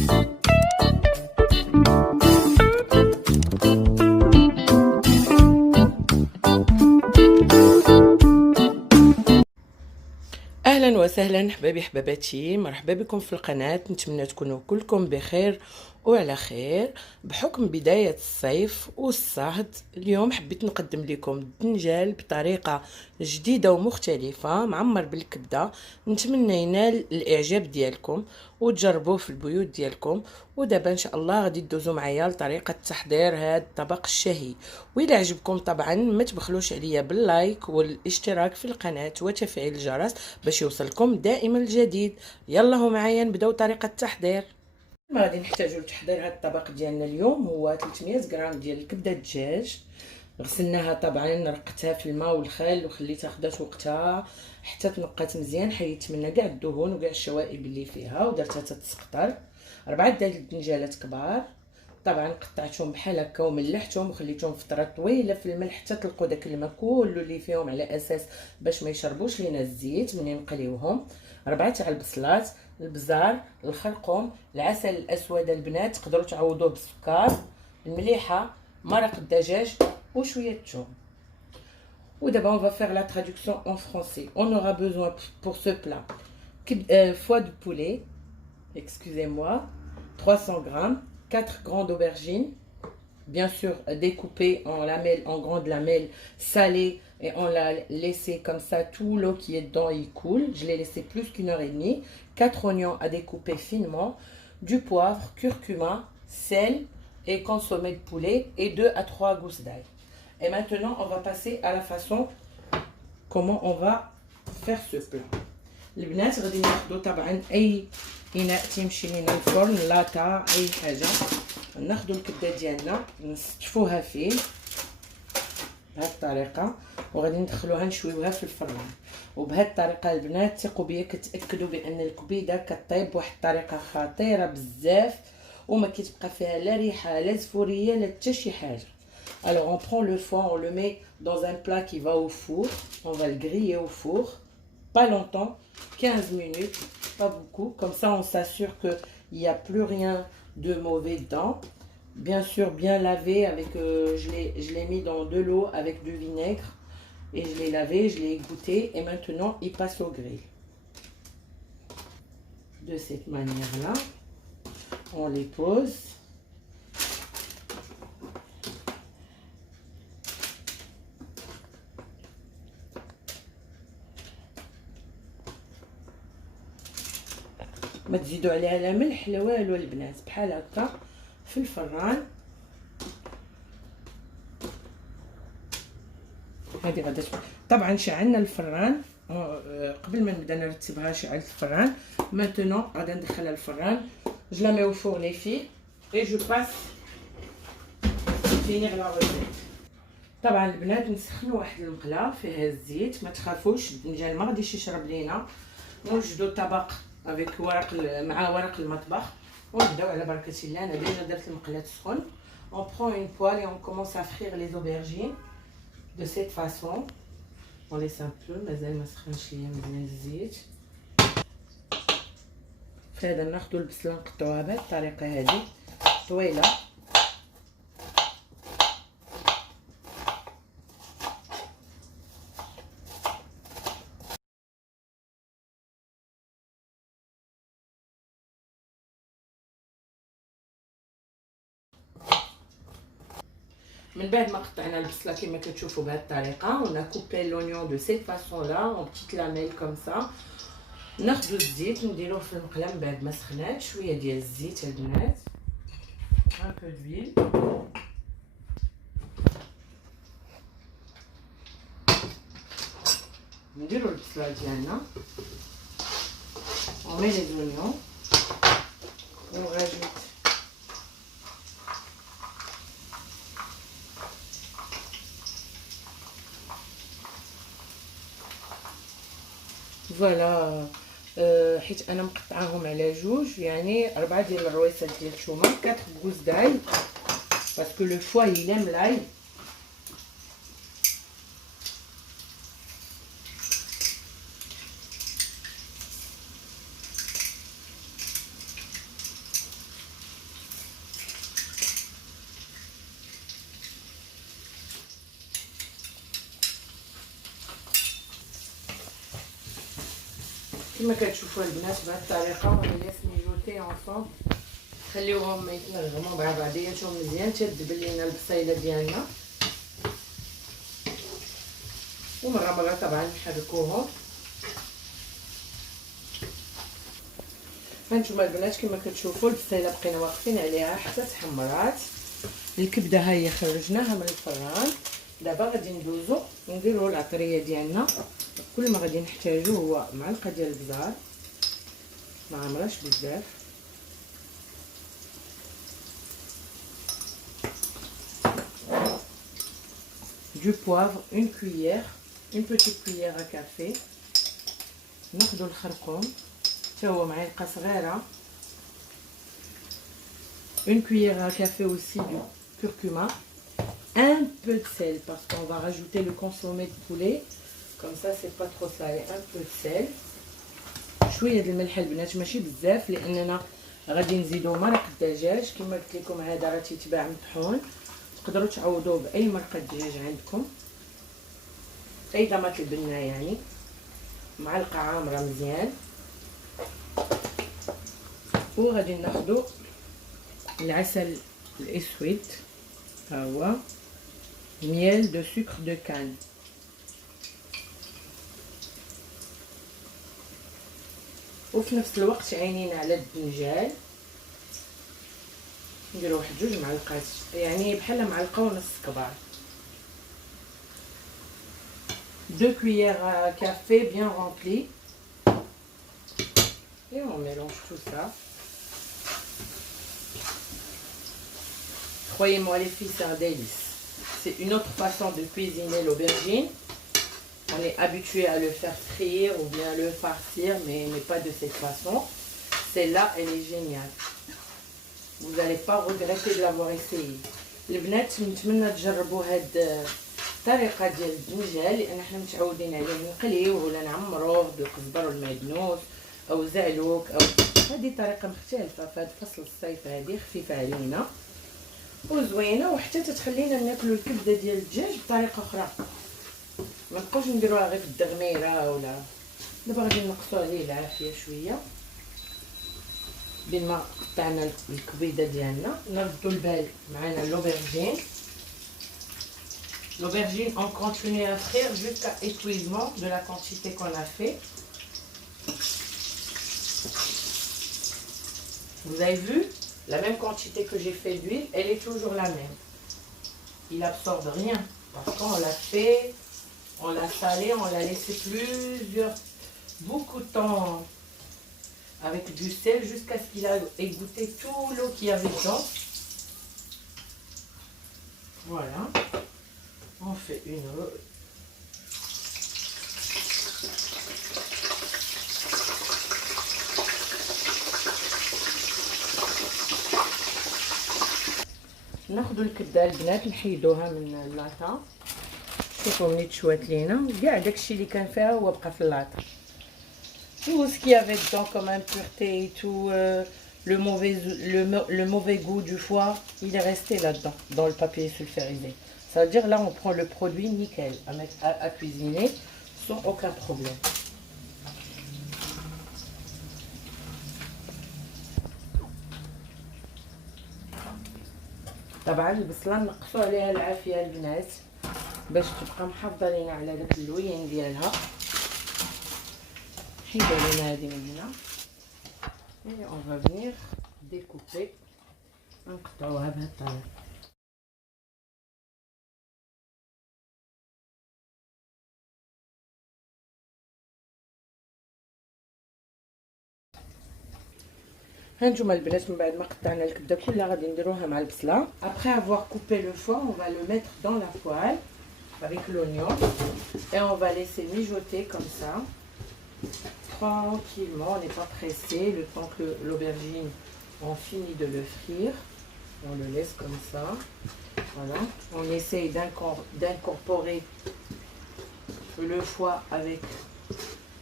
اهلا وسهلا حبايبي حباباتي، مرحبا بكم في القناه. نتمنى تكونوا كلكم بخير وعلى خير. بحكم بدايه الصيف والصهد، اليوم حبيت نقدم لكم الدنجال بطريقه جديده ومختلفه معمر بالكبده. نتمنى ينال الاعجاب ديالكم وتجربوه في البيوت ديالكم. ودابا ان شاء الله غادي تدوزوا معايا لطريقه تحضير هذا الطبق الشهي. والى عجبكم طبعا ما تبخلوش عليا باللايك والاشتراك في القناه وتفعيل الجرس باش يوصلكم دائما الجديد. يلا هو معايا نبداو طريقه التحضير. ما غادي نحتاجو لتحضير هذا الطبق ديالنا اليوم هو 300 غرام ديال الكبده الدجاج. غسلناها طبعا، رقتها في الماء والخل وخليتها خدات وقتها حتى تنقات مزيان، حيدت منها كاع الدهون وكاع الشوائب اللي فيها ودرتها تتسقطر. 4 ديال الدنجالات كبار طبعا قطعتهم بحال هكا وملحتهم وخليتهم فتره طويله في الملح حتى تلقوا داك الماء كله اللي فيهم، على اساس باش ما يشربوش لينا الزيت منين نقليوهم. 4 تاع البصلات، البزار، الخرقوم، العسل الاسود البنات تقدروا تعوضوه بالسكر، المليحه، مرق الدجاج وشويه الثوم. ودابا on va faire la traduction en français. On aura besoin pour ce plat foie de poulet, excusez-moi, 300 grammes, 4 grandes aubergines, bien sûr découpées en lamelles, en grandes lamelles salées, et on l'a laissé comme ça, tout l'eau qui est dedans il coule. Je l'ai laissé plus qu'une heure et demie. 4 oignons à découper finement, du poivre, curcuma, sel et consommé de poulet et 2 à 3 gousses d'ail. Et maintenant on va passer à la façon comment on va faire ce plat. البنات غادي ناخذوا طبعا اي اناء تيمشي لينا الفرن، لاطا، اي حاجه. ناخذوا الكبده ديالنا نستفوها فيه بهذه الطريقه وغادي ندخلوها نشويوها في الفران. وبهذه الطريقه البنات ثقوا بيا كتاكدوا بان الكبيده كطيب بواحد الطريقه خطيره بزاف وما كيتبقى فيها لا ريحه لا زفوريه لا حتى شي حاجه. Alors on prend le foie, on le met dans un plat qui va au four, on va le griller au four, pas longtemps, 15 minutes, pas beaucoup, comme ça on s'assure qu'il n'y a plus rien de mauvais dedans. Bien sûr bien lavé avec, je l'ai mis dans de l'eau avec du vinaigre et je l'ai lavé, je l'ai égoutté et maintenant il passe au grill. De cette manière là, on les pose. ما تزيدوا عليها لا ملح لا والو البنات، بحال هكا في الفران. هذه غادا طبعا شعلنا الفران قبل ما نبدا نرتبها. شعلت الفران، maintenant غادا ندخلها الفران. je la mets au four les filles et je passe finir la recette. طبعا البنات نسخنوا واحد المقله فيها الزيت، ما تخافوش الدنجال ما غاديش يشرب لينا. نوجدوا الطبق avec مع ورق المطبخ ونبداو على بركه الله. انا ديجا درت المقله تسخن. on prend une poêle et on commence à frire les aubergines de cette façon. on laisse un peu مازال ما سخنش ليا مزيان الزيت. في هذا ناخذوا البصله نقطعوها بهذه الطريقه هذه طويله. من بعد ما قطعنا البصله كما كتشوفوا بهذه الطريقه on a coupé l'oignon de cette façon là en petites lamelles comme ça. ناخذوا الزيت نديروه في المقله من بعد ما سخنات. شويه ديال الزيت البنات، un peu d'huile. نديروا البصله ديالنا on met les oignons, on rajoute فوالا. حيت انا مقطعاهم على جوج، يعني 4 ديال الرويسات ديال الثومه، 4 غوز داي باسكو لو فوا il aime l'ail. كما كتشوفوا البنات بهذه الطريقه ونليس ميجوتي اونصومبل، خليوهم يتنغموا مع بعضياتهم مزيان. تدبل لينا البصيله ديالنا ومره مره طبعا نحركوهم. هانتوما البنات كما كتشوفوا البصيله بقينا واقفين عليها حتى تحمرات. الكبده ها هي خرجناها من الفران. دابا غادي ندوزو نديروا العطريه ديالنا. كل ما غادي نحتاجو هو معلقه ديال البزار، ما عمرهاش بزاف، du poivre, une cuillère, une petite cuillère à café. ناخدو الخرقوم حتى هو معلقه صغيره، une cuillère à café aussi du curcuma, un peu de sel parce qu'on va rajouter le consommé de poulet, comme ça c'est pas trop salé. un peu de sel، شويه ديال الملح البنات ماشي بزاف لاننا غادي نزيدو مرق الدجاج. كما قلت لكم هذا راه تيتباع مطحون، تقدروا تعوضوه باي مرقه دجاج عندكم اذا ما تلبنا يعني. معلقه عامره مزيان. وغادي ناخذوا العسل الاسود، ها هو miel de sucre de canne. وفي نفس الوقت عينينا على الدنجال نديرو واحد 2 معلقات، يعني بحال معلقه ونص كبار. 2 cuillères à café bien remplies et on mélange tout ça. Croyez-moi les filles, c'est un délice. C'est une autre façon de cuisiner l'aubergine. On est habitué à le faire frire ou bien le farcir, mais pas de cette façon. Celle-là, elle est géniale. Vous n'allez pas regretter de l'avoir essayé. البنات نتمنى تجربوا هاد الطريقه ديال الدنجال لان حنا متعودين عليه نقليوه ولا نعمروه بالقزبر والمعدنوس او زعلوك، او هذه طريقه مختلفه في هذا فصل الصيف، هذه خفيفه علينا وزوينه وحتى تتخلينا ناكلوا الكبده ديال الدجاج بطريقه اخرى، ما نبقاوش نديروها غير في الدغميره ولا. دابا غادي نقصوا عليه العافيه شويه بين ما قطعنا الكبيده ديالنا. نردوا البال معنا l'aubergine. L'aubergine on continue à frire jusqu'à épuisement de la quantité qu'on a fait. Vous avez vu, la même quantité que j'ai fait d'huile, elle est toujours la même. Il absorbe rien parce qu'on l'a fait, on l'a salé, on l'a laissé beaucoup de temps avec du sel jusqu'à ce qu'il a égoutté tout l'eau qu'il y avait dedans. Voilà, on fait une ناخذ الكبده البنات نحيدوها من اللاطه. شوفوا ملي تشوات لينا كاع داكشي اللي كان فيها هو بقى في اللاطه. Tout ce qu'il y avait dedans comme impureté et tout, le mauvais goût du foie, il est resté là-dedans, dans le papier sulfurisé. Ça veut dire là on prend le produit nickel à mettre à cuisiner sans aucun problème. طبعا البصله نقصوا عليها العافيه البنات باش تبقى محافظه لينا على داك اللوين ديالها. حيدوا لينا هذه من هنا et on va venir découper. نقطعوها بهذه الطريقه. هانتوما البنات من بعد ما قطعنا الكبده كلها غادي نديروها مع البصله. Après avoir coupé le foie, on va le mettre dans la poêle avec l'oignon et on va laisser mijoter comme ça tranquillement. On n'est pas pressé, le temps que l'aubergine on finit de le frire, on le laisse comme ça. Voilà, on essaye d'incorporer le foie avec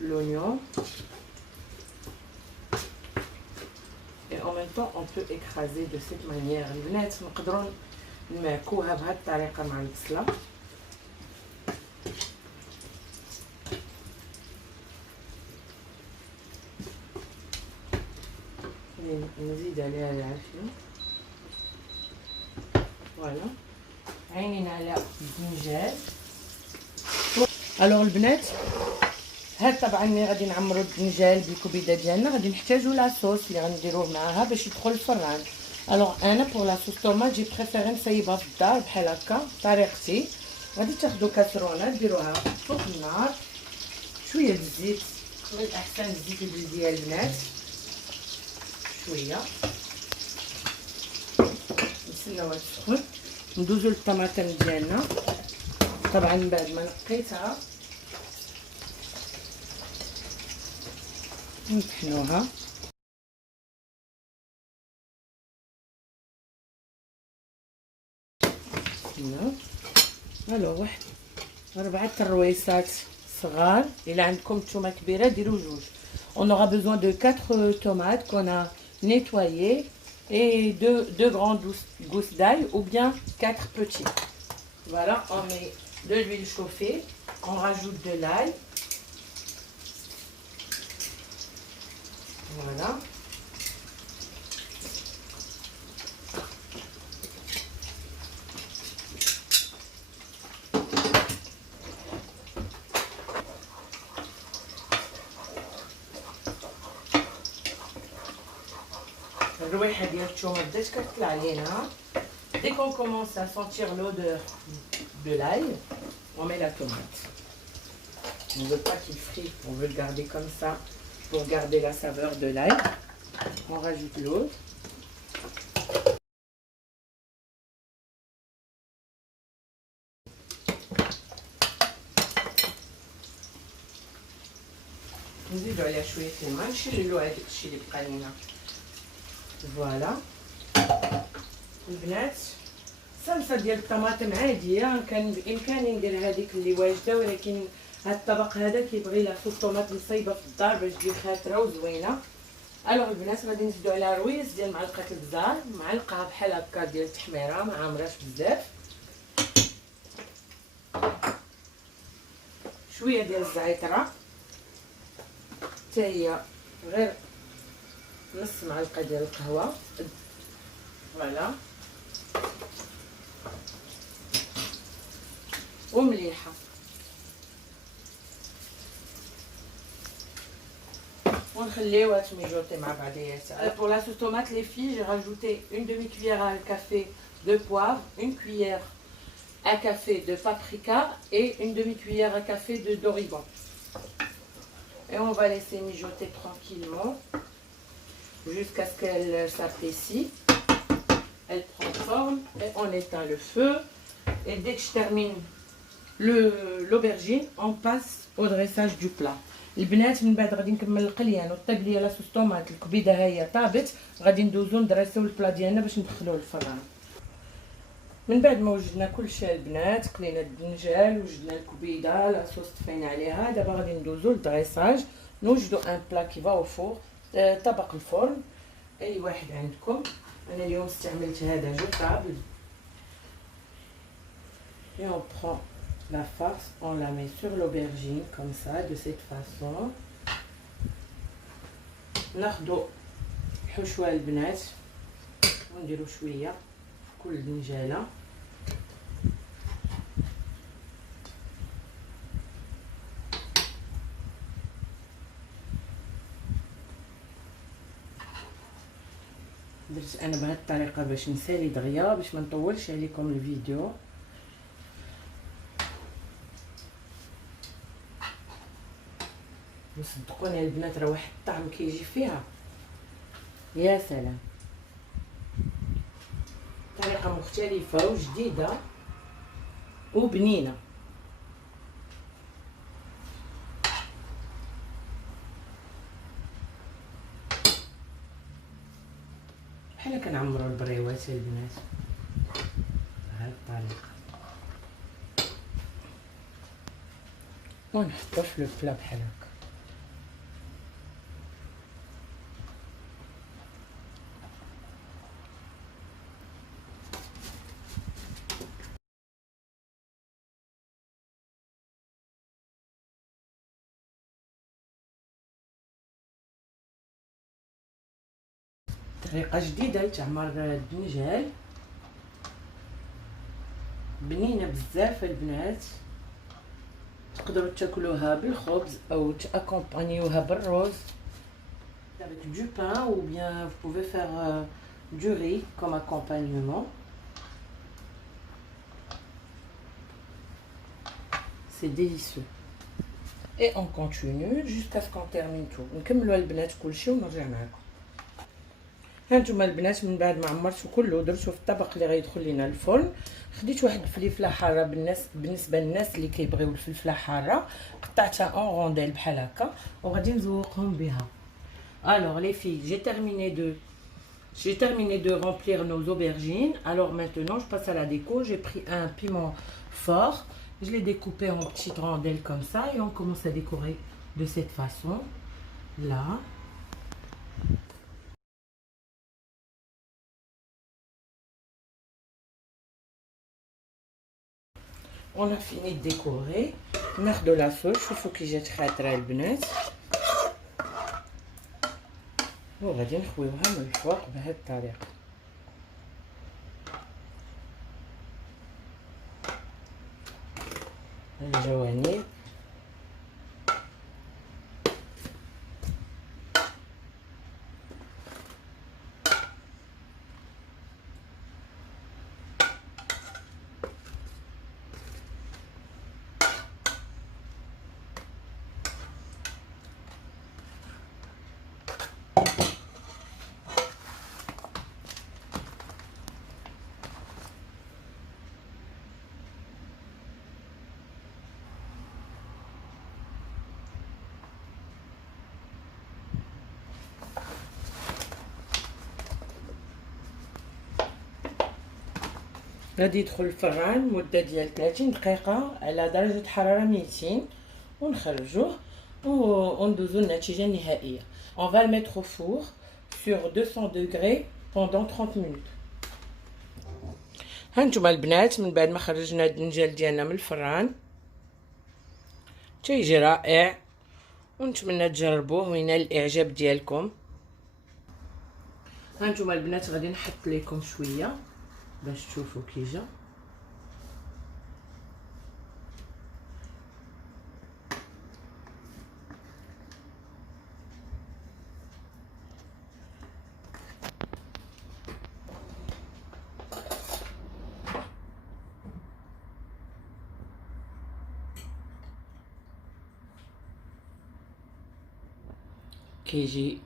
l'oignon. Et en même temps on peut écraser de cette manière. البنات نقدروا نمعكوها بهذه الطريقه مع البصله. نزيد عليها العافية. فوالا عينين على الدنجال. الوغ البنات، هاد طبعا ملي غادي نعمرو الدنجال بالكبيده ديالنا غادي نحتاجو لاصوص اللي غنديروه معاها باش يدخل الفران. الوغ انا بوغ لاصوص طوماط جي بريفيري نصايبها في الدار بحال هكا طريقتي. غادي تاخدو كاسرونه ديروها فوق النار، شويه الزيت، من الاحسن الزيت البلديه البنات، شويه نستناوها تسخن، ندوزو للطماطم ديالنا. طبعا من بعد ما نقيتها نطحنوها. الو واحد 4 الرويسات صغار. الا عندكم نتوما كبيره ديروا 2. on aura besoin de 4 tomates qu'on a nettoyées et 2 grandes gousses d'ail ou bien 4 petits. Voilà, on met de l'huile chauffée, on rajoute de l'ail. Voilà. الروايحه ديال الثومه بدات كتطلع لينا. Dès qu'on commence à sentir l'odeur de l'ail, on met la tomate. On ne veut pas qu'il frise, on veut le garder comme ça pour garder la saveur de l'ail. On rajoute l'eau. نزيدو عليها شويه الماء، نشيلو هذاك الشيء اللي بقى لينا. فوالا البنات، صلصه ديال الطماطم عاديه، كان بامكاني ندير هذيك اللي واجده، ولكن هذا الطبق هذا كيبغي لاصوص طوماط مصايبه في الدار باش تجي خاطره وزوينه. الوغ البنات غادي نزيدو عليها رويس ديال معلقه البزار، معلقه بحال هكا ديال التحميره ما عامراش بزاف، شويه ديال الزعتره حتى هي غير نص معلقه ديال القهوه. فوالا ومليحه. ونخليوها تميجوطي مع بعضياتها. Pour la sauce tomate les filles, j'ai rajouté une demi-cuillère à café de poivre, une cuillère à café de paprika et une demi-cuillère à café d'origan. Et on va laisser mijoter tranquillement jusqu'à ce qu'elle s'apprécie. Elle prend forme et on éteint le feu. Et dès que je termine l'aubergine, on passe au dressage du plat. البنات من بعد غادي نكمل القليان والطيب ديال لاصوص طوماط. الكبيده ها هي طابت، غادي ندوزو ندرسو البلا ديالنا باش ندخلوه للفران. من بعد ما وجدنا كلشي البنات، قلينا الدنجال، وجدنا الكبيده، لاصوص طفينا عليها، دابا غادي ندوزو للدريساج. نوجدو ان بلا كي فا او فور، طبق الفرن اي واحد عندكم. انا اليوم استعملت هذا جوتابل. Et on prend la farce, on la met sur l'aubergine comme ça, de cette façon. ناخدو حشوة البنات ونديرو شوية كل دنجالة. درت انا بهذه الطريقة باش نسالي دغيا باش ما نطولش عليكم الفيديو. وصدقوني البنات راه واحد الطعم كيجي فيها يا سلام، طريقه مختلفه وجديده وبنينه. بحال كنعمروا البريوات البنات بهذه الطريقه. ونحطو في البلا بحال هكا. طريقه جديده لتعمر الدنجال، بنينه بزاف البنات. تقدروا تاكلوها بالخبز او تاكومبانيوها بالروز avec du pain, ou bien vous pouvez faire du riz comme accompagnement. C'est délicieux. Et on continue jusqu'à ce qu'on termine tout. نكملوا البنات كلشي ونرجع معكم. هانتوما البنات من بعد ما عمرتو كله درتو في الطبق اللي غيدخل لينا الفرن. خديت واحد الفليفله حاره بالنسبه للناس اللي كيبغيو الفلفله حاره، قطعتها اون رونديل بحال هكا وغادي نزوقهم بها. Alors les filles, j'ai terminé de remplir nos aubergines. Alors maintenant je passe à la déco. J'ai pris un piment fort, je l'ai découpé en petites rondelles comme ça et on commence à décorer de cette façon là. On a fini de décorer. ناخدو لاصوص، شوفوا كي جات خاطره البنات، وغادي نخويوها من الفوق بهذه الطريقه. الجوانب غادي يدخل الفران مده ديال 30 دقيقه على درجه حراره 200 ونخرجوه وندوزو النتيجه النهائيه. On va le mettre au four sur 200 degrés pendant 30 minutes. هانتوما البنات من بعد ما خرجنا الدنجال ديالنا من الفران تيجي رائع، ونتمنى تجربوه وينال الاعجاب ديالكم. هانتوما البنات غادي نحط لكم شويه باش تشوفوا كي جا. كيجي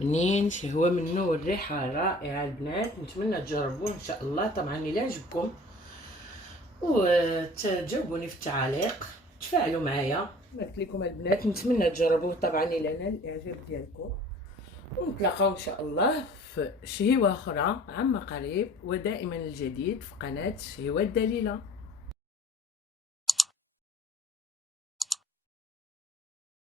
بنين، شهوه منه والريحه رائعه البنات. نتمنى تجربوه ان شاء الله. طبعا الى عجبكم وتجاوبوني في التعاليق، تفاعلوا معايا. قلت لكم البنات نتمنى تجربوه طبعا الى نال الاعجاب ديالكم، ونتلاقاو ان شاء الله في شهوه اخرى عما قريب، ودائما الجديد في قناه شهوات دليله.